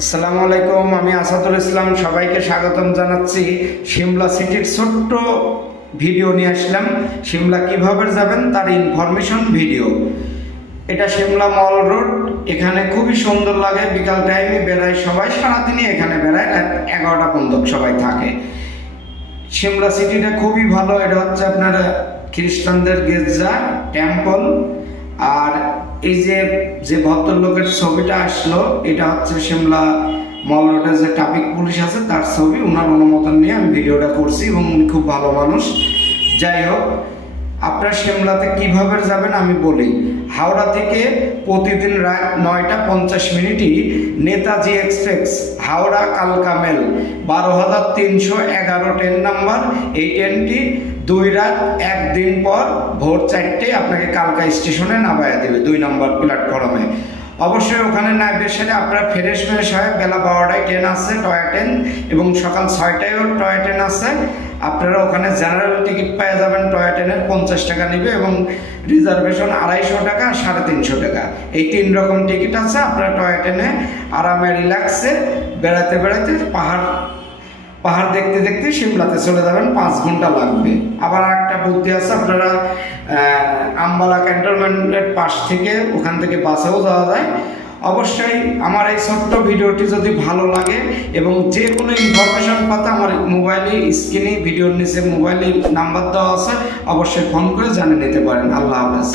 আসসালামু আলাইকুম, আমি আসাদুল ইসলাম। সবাইকে স্বাগতম জানাচ্ছি। সিমলা সিটির ছোট্ট ভিডিও নিয়ে আসলাম। সিমলা কিভাবে যাবেন তার ইনফরমেশন ভিডিও। এটা সিমলা মল রোড। এখানে খুবই সুন্দর লাগে। বিকাল টাইমে বেড়ায় সবাই, সারাদিনই এখানে বেড়ায়, 11টা পর্যন্ত সবাই থাকে। সিমলা সিটিটা খুবই ভালো। এটা হচ্ছে আপনার খ্রিস্টানদের গির্জা, টেম্পল। আর এই যে ভদ্রলোকের ছবিটা আসলো, এটা হচ্ছে সিমলা মল রোডে যে ট্রাফিক পুলিশ আছে তার ছবি। ওনার অনুমোদন নিয়ে আমি ভিডিওটা করছি এবং খুব ভালো মানুষ। যাই হোক, আপনারা সিমলাতে কিভাবে যাবেন আমি বলি। হাওড়া থেকে প্রতিদিন রাত 9টা 50 নেতাজি এক্সপ্রেস হাওড়া কালকা মেল 12,311 ট্রেন নাম্বার। এই ট্রেনটি 2 রাত 1 দিন পর ভোর 4টে আপনাকে কালকা স্টেশনে নামাইয়া দেবে, 2 নম্বর প্ল্যাটফর্মে। অবশ্যই ওখানে নামবে সেটা আপনারা ফ্রেশ হয়। বেলা 12টায় ট্রেন আছে, টয় ট্রেন, এবং সকাল 6টায়ও টয় ট্রেন আছে। আপনারা ওখানে জেনারেল টিকিট পেয়ে যাবেন। টয় ট্রেনের 50 টাকা নেবে এবং রিজার্ভেশন 250 টাকা, 350 টাকা, এই 3 রকম টিকিট আছে। আপনারা টয় ট্রেনে আরামে রিল্যাক্সে বেড়াতে বেড়াতে পাহাড় দেখতে দেখতে সিমলাতে চলে যাবেন। 5 ঘন্টা লাগবে। আবার একটা বুদ্ধি আছে, আপনারা আম্বালা ক্যান্টনমেন্টের পাশ থেকে ওখান থেকে বাসেও যাওয়া যায়। অবশ্যই আমার এই ছোট্ট ভিডিওটি যদি ভালো লাগে এবং যে কোনো ইনফরমেশন পাতে আমার মোবাইলে স্ক্রিনে ভিডিওর নিচে মোবাইলে নাম্বার দেওয়া আছে, অবশ্যই ফোন করে জানিয়ে নিতে পারেন। আল্লাহ হাফেজ।